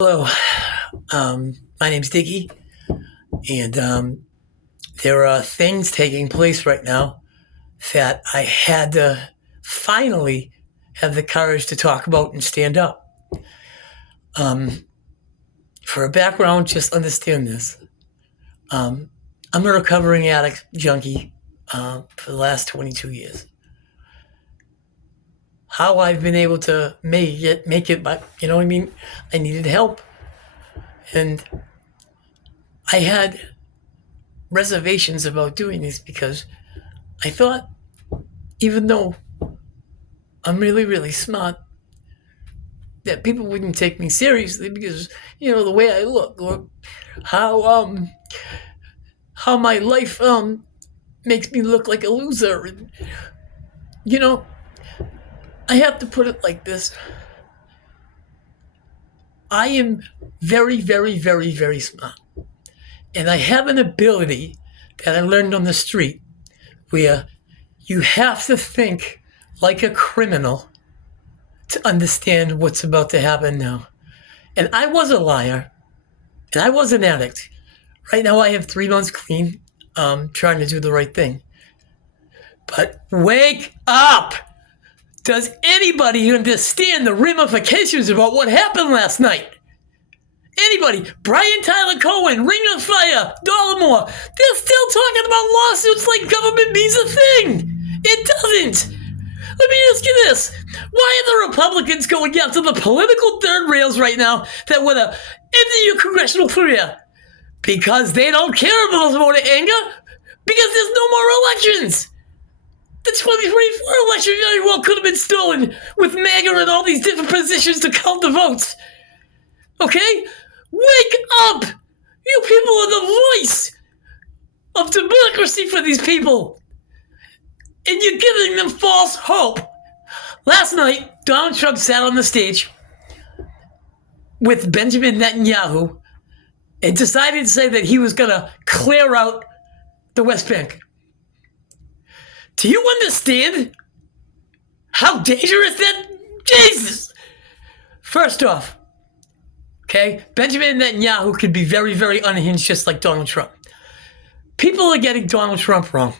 Hello, my name's Diggy, and there are things taking place right now that I had to finally have the courage to talk about and stand up. Um, for a background, just understand this. Um, I'm a recovering addict junkie for the last 22 years. How I've been able to make it, but you know what I mean? I needed help, and I had reservations about doing this because I thought, even though I'm really, really smart, that people wouldn't take me seriously because, the way I look or how how my life makes me look like a loser. And you know, I have to put it like this. I am very, very, very, very smart. And I have an ability that I learned on the street where you have to think like a criminal to understand what's about to happen now. And I was a liar and I was an addict. Right now, I have 3 months clean, trying to do the right thing. But wake up! Does anybody understand the ramifications about what happened last night? Anybody? Brian Tyler Cohen, Ring of Fire, Dollamore, they're still talking about lawsuits like government means a thing. It doesn't. Let me ask you this. Why are the Republicans going after the political third rails right now that would have ended your congressional career? Because they don't care about voter anger? Because there's no more elections. The 2024 election very well could have been stolen with MAGA and all these different positions to count the votes. Okay? Wake up! You people are the voice of democracy for these people. And you're giving them false hope. Last night, Donald Trump sat on the stage with Benjamin Netanyahu and decided to say that he was going to clear out the West Bank. Do you understand how dangerous that? Jesus! First off, okay, Benjamin Netanyahu could be very, very unhinged, just like Donald Trump. People are getting Donald Trump wrong.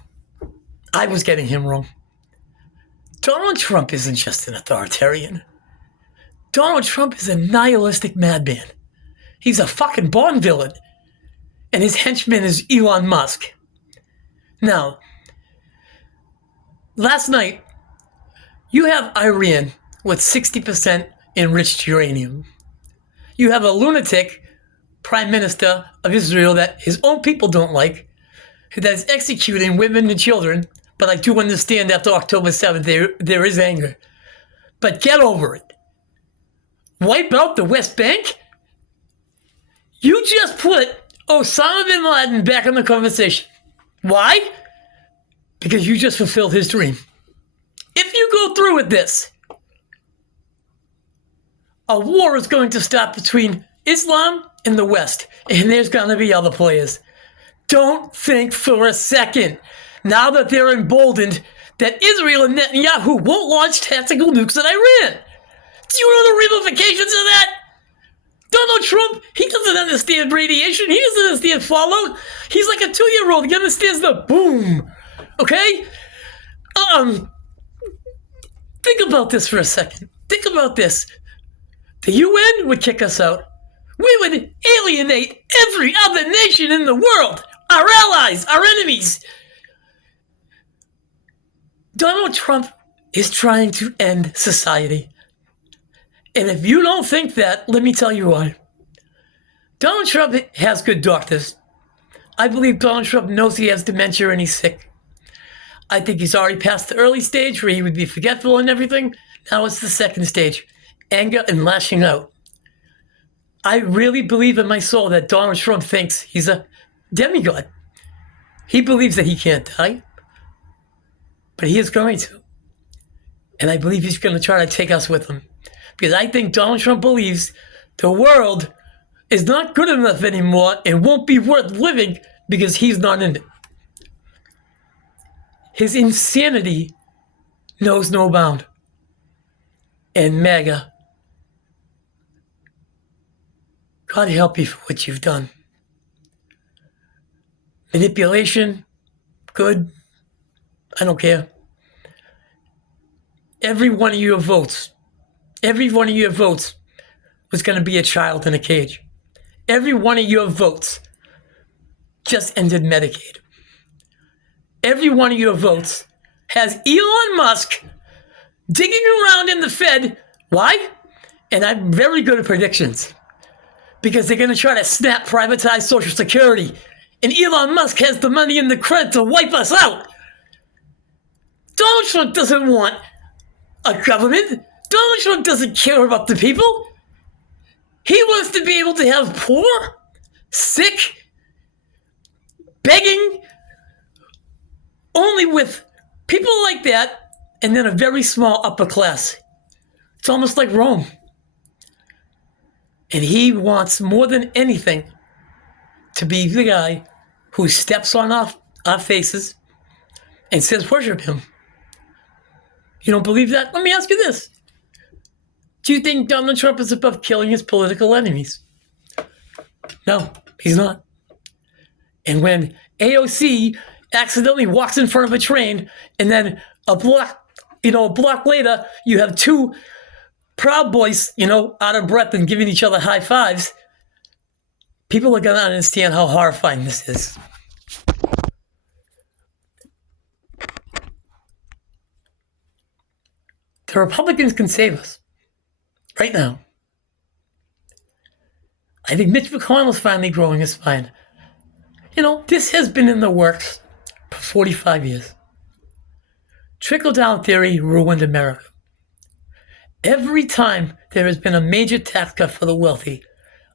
I was getting him wrong. Donald Trump isn't just an authoritarian. Donald Trump is a nihilistic madman. He's a fucking Bond villain. And his henchman is Elon Musk. Now, last night, you have Iran with 60% enriched uranium. You have a lunatic prime minister of Israel that his own people don't like, that is executing women and children. But I do understand after October 7th, there is anger. But get over it. Wipe out the West Bank? You just put Osama bin Laden back in the conversation. Why? Because you just fulfilled his dream. If you go through with this, a war is going to start between Islam and the West, and there's going to be other players. Don't think for a second, now that they're emboldened, that Israel and Netanyahu won't launch tactical nukes at Iran. Do you know the ramifications of that? Donald Trump, he doesn't understand radiation. He doesn't understand fallout. He's like a 2-year-old. He understands the boom. Okay? Think about this for a second. Think about this. The UN would kick us out. We would alienate every other nation in the world. Our allies, our enemies. Donald Trump is trying to end society. And if you don't think that, let me tell you why. Donald Trump has good doctors. I believe Donald Trump knows he has dementia and he's sick. I think he's already past the early stage where he would be forgetful and everything. Now it's the second stage, anger and lashing out. I really believe in my soul that Donald Trump thinks he's a demigod. He believes that he can't die, but he is going to. And I believe he's going to try to take us with him. Because I think Donald Trump believes the world is not good enough anymore and won't be worth living because he's not in it. His insanity knows no bound. And MAGA God help you for what you've done. Manipulation, good, I don't care. Every one of your votes was going to be a child in a cage. Every one of your votes just ended Medicaid. Every one of your votes has Elon Musk digging around in the Fed. Why? And I'm very good at predictions. Because they're going to try to snap privatize Social Security. And Elon Musk has the money and the credit to wipe us out. Donald Trump doesn't want a government. Donald Trump doesn't care about the people. He wants to be able to have poor, sick, begging, only with people like that, and then a very small upper class. It's almost like Rome. And he wants more than anything to be the guy who steps on our faces and says, worship him. You don't believe that? Let me ask you this. Do you think Donald Trump is above killing his political enemies? No, he's not. And when AOC accidentally walks in front of a train and then a block later, you have two Proud Boys, out of breath and giving each other high fives, people are going to understand how horrifying this is. The Republicans can save us right now. I think Mitch McConnell's finally growing his spine. This has been in the works for 45 years. Trickle-down theory ruined America. Every time there has been a major tax cut for the wealthy,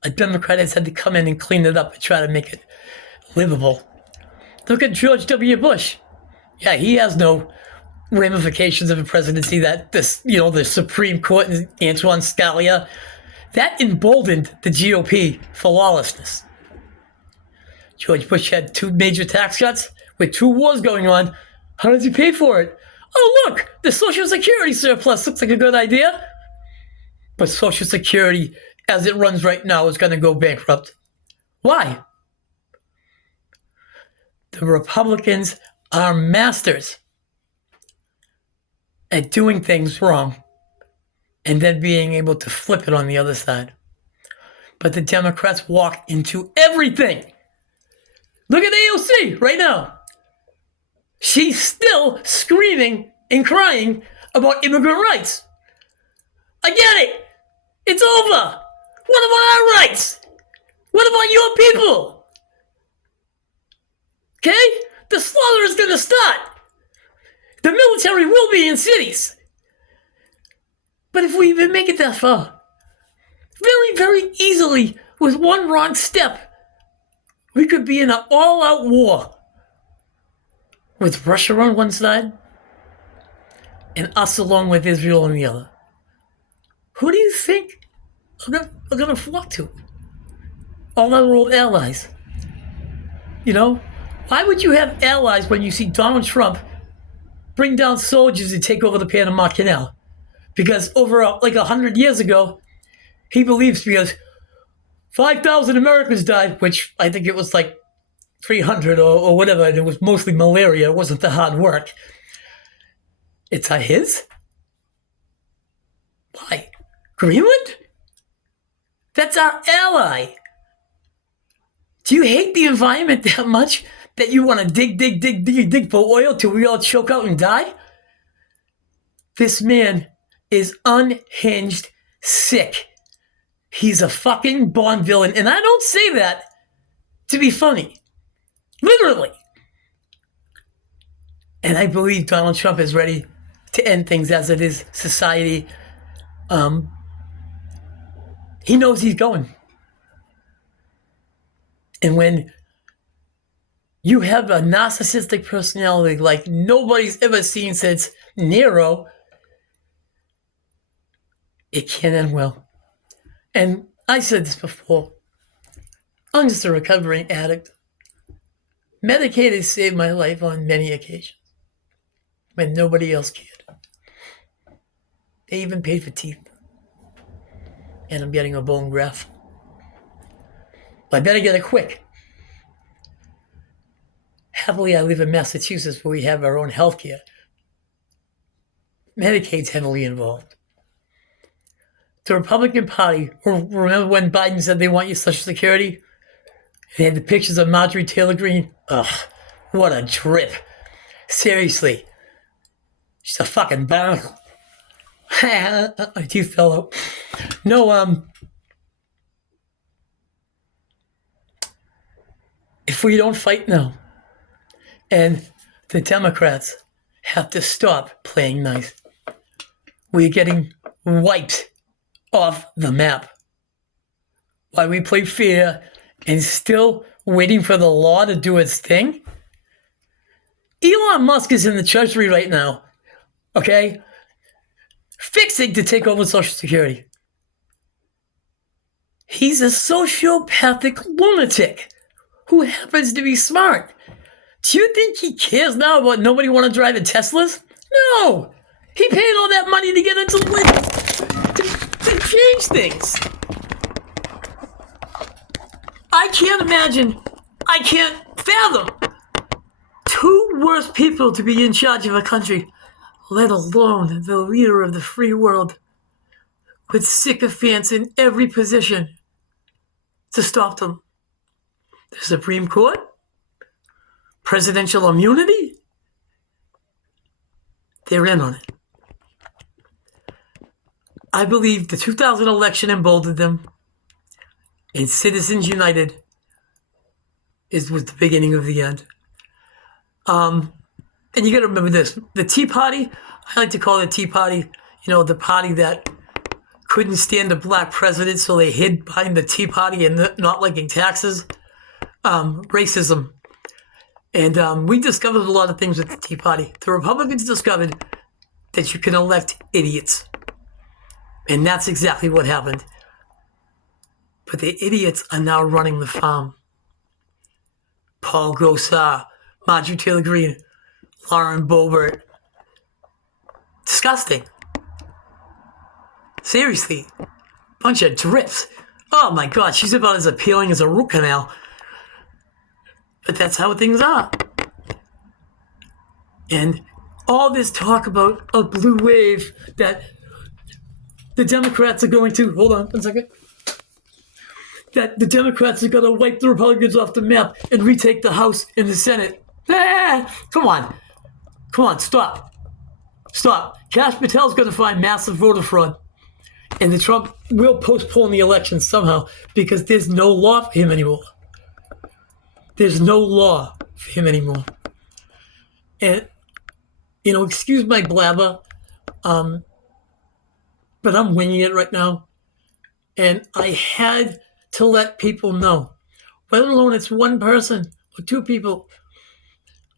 a Democrat has had to come in and clean it up and try to make it livable. Look at George W. Bush. Yeah, he has no ramifications of a presidency that the Supreme Court and Antoine Scalia, that emboldened the GOP for lawlessness. George Bush had two major tax cuts with two wars going on. How does he pay for it? Oh, look, the Social Security surplus looks like a good idea. But Social Security, as it runs right now, is going to go bankrupt. Why? The Republicans are masters at doing things wrong and then being able to flip it on the other side. But the Democrats walk into everything. Look at AOC right now. She's still screaming and crying about immigrant rights. I get it. It's over. What about our rights? What about your people? Okay? The slaughter is going to start. The military will be in cities. But if we even make it that far, very, very easily, with one wrong step, we could be in an all-out war with Russia on one side and us along with Israel on the other. Who do you think are going to flock to? All our old allies. Why would you have allies when you see Donald Trump bring down soldiers and take over the Panama Canal? Because over 100 years ago, he believes because 5,000 Americans died, which I think it was 300 or whatever, and it was mostly malaria. It wasn't the hard work. It's his? Why? Greenland? That's our ally. Do you hate the environment that much that you want to dig for oil till we all choke out and die? This man is unhinged, sick. He's a fucking Bond villain. And I don't say that to be funny. Literally. And I believe Donald Trump is ready to end things as it is society. He knows he's going. And when you have a narcissistic personality like nobody's ever seen since Nero, it can't end well. And I said this before. I'm just a recovering addict. Medicaid has saved my life on many occasions when nobody else cared. They even paid for teeth. And I'm getting a bone graft. I better get it quick. Happily, I live in Massachusetts where we have our own health care. Medicaid's heavily involved. The Republican Party, remember when Biden said they want your Social Security? They had the pictures of Marjorie Taylor Greene. Ugh, what a drip. Seriously. She's a fucking barnacle. My teeth fell out. No, if we don't fight now, and the Democrats have to stop playing nice, we're getting wiped off the map. Why we play fair and still waiting for the law to do its thing? Elon Musk is in the treasury right now, okay? Fixing to take over Social Security. He's a sociopathic lunatic who happens to be smart. Do you think he cares now about nobody want to drive in Teslas? No! He paid all that money to get into to change things. I can't imagine, I can't fathom two worse people to be in charge of a country, let alone the leader of the free world, with sycophants in every position to stop them. The Supreme Court? Presidential immunity? They're in on it. I believe the 2000 election emboldened them, and Citizens United was the beginning of the end. And you got to remember this: the Tea Party. I like to call it Tea Party. The party that couldn't stand a black president, so they hid behind the Tea Party and not liking taxes, racism, and we discovered a lot of things with the Tea Party. The Republicans discovered that you can elect idiots, and that's exactly what happened. But the idiots are now running the farm. Paul Gosar, Marjorie Taylor Greene, Lauren Boebert. Disgusting. Seriously. Bunch of drips. Oh my God, she's about as appealing as a root canal. But that's how things are. And all this talk about a blue wave that the Democrats are going to, hold on one second, that the Democrats are going to wipe the Republicans off the map and retake the House and the Senate. Come on, stop. Kash Patel's going to find massive voter fraud. And the Trump will postpone the election somehow because there's no law for him anymore. There's no law for him anymore. And, excuse my blabber, but I'm winging it right now. And I had to let people know, let alone it's one person or two people.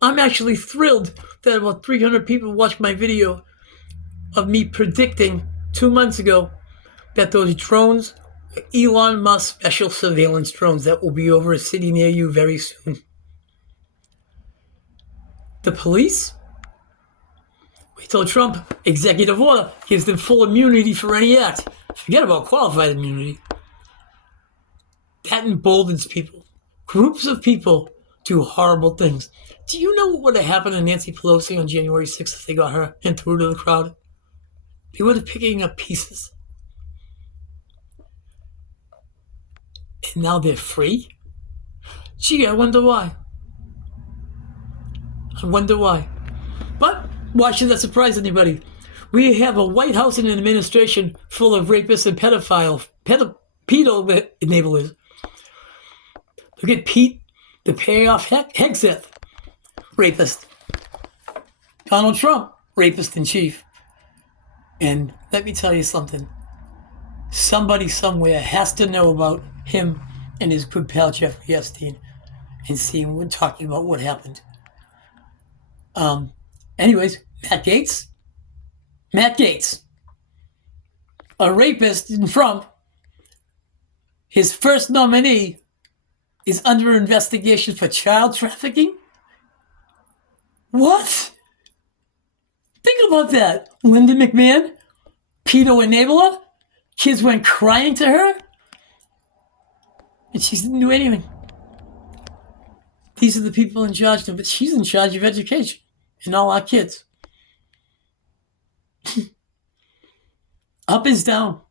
I'm actually thrilled that about 300 people watched my video of me predicting 2 months ago that those drones were Elon Musk special surveillance drones that will be over a city near you very soon. The police? We told Trump executive order gives them full immunity for any act. Forget about qualified immunity. That emboldens people. Groups of people do horrible things. Do you know what would have happened to Nancy Pelosi on January 6th if they got her and threw to the crowd? They would have picking up pieces. And now they're free? Gee, I wonder why. But why should that surprise anybody? We have a White House and an administration full of rapists and pedo enablers. Look at Pete, the payoff Hegseth, rapist. Donald Trump, rapist in chief. And let me tell you something. Somebody somewhere has to know about him and his good pal Jeffrey Epstein and see we're talking about what happened. Anyways, Matt Gaetz, a rapist in Trump, his first nominee is under investigation for child trafficking? What? Think about that. Linda McMahon, pedo enabler, kids went crying to her. And she didn't do anything. These are the people in charge of it. She's in charge of education and all our kids. Up is down.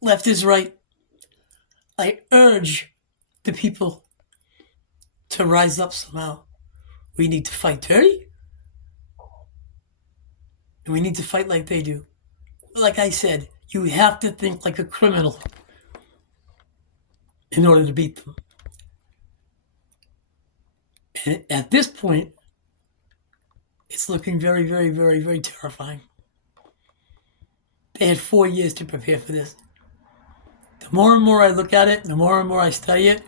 Left is right. I urge the people to rise up somehow. We need to fight dirty. And we need to fight like they do. Like I said, you have to think like a criminal in order to beat them. And at this point, it's looking very, very, very, very terrifying. They had 4 years to prepare for this. The more and more I look at it, the more and more I study it,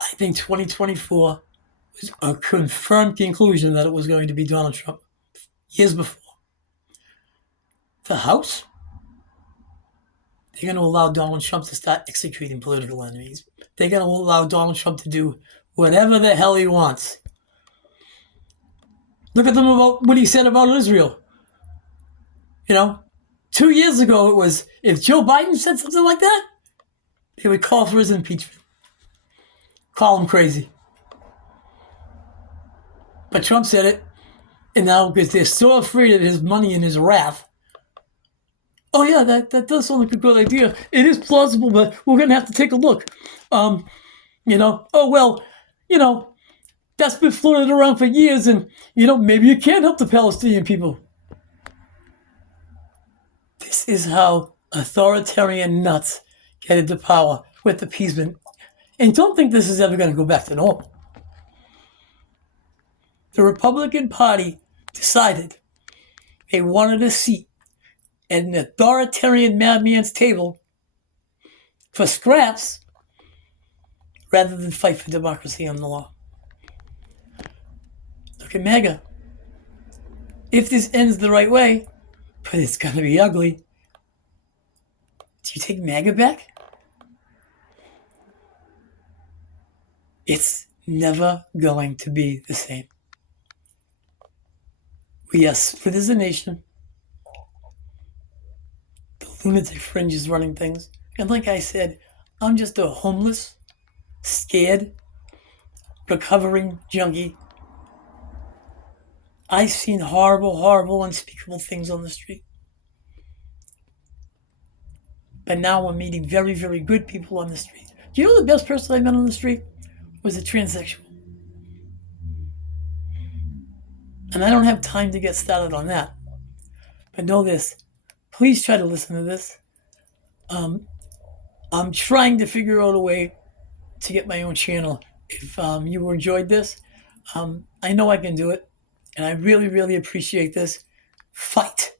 I think 2024 was a confirmed conclusion that it was going to be Donald Trump years before. The House, they're going to allow Donald Trump to start executing political enemies. They're going to allow Donald Trump to do whatever the hell he wants. Look at them about what he said about Israel. 2 years ago it was, if Joe Biden said something like that, they would call for his impeachment. Call him crazy. But Trump said it, and now because they're so afraid of his money and his wrath, oh yeah, that does sound like a good idea. It is plausible, but we're going to have to take a look. That's been floated around for years, and, maybe you can help the Palestinian people. This is how authoritarian nuts get into power with appeasement. And don't think this is ever going to go back to normal. The Republican Party decided they wanted a seat at an authoritarian madman's table for scraps rather than fight for democracy and the law. Look at MAGA. If this ends the right way, but it's going to be ugly, do you take MAGA back? It's never going to be the same. We are split as a nation. The lunatic fringe is running things. And like I said, I'm just a homeless, scared, recovering junkie. I've seen horrible, horrible, unspeakable things on the street. But now I'm meeting very, very good people on the street. Do you know the best person I met on the street was a transsexual? And I don't have time to get started on that. But know this. Please try to listen to this. I'm trying to figure out a way to get my own channel. If you enjoyed this, I know I can do it. And I really, really appreciate this. Fight.